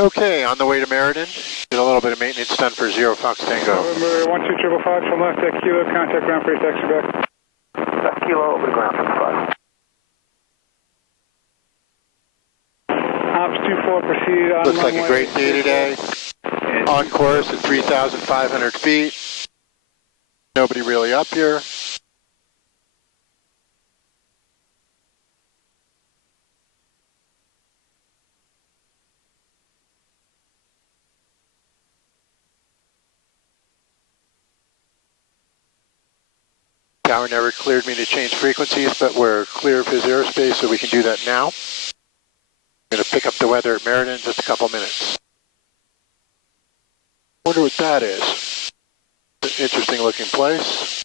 Okay, on the way to Meriden. Did a little bit of maintenance done for 0 Fox Tango. November 12555 from left at Kilo, contact ground for taxi back. Left Kilo over to ground 55. Ops 24, proceed on Looks like runway. a great day today. On course at 3,500 feet. Nobody really up here. Tower never cleared me to change frequencies, but we're clear of his airspace, so we can do that now. I'm going to pick up the weather at Meriden in just a couple minutes. Wonder what that is. It's an interesting looking place.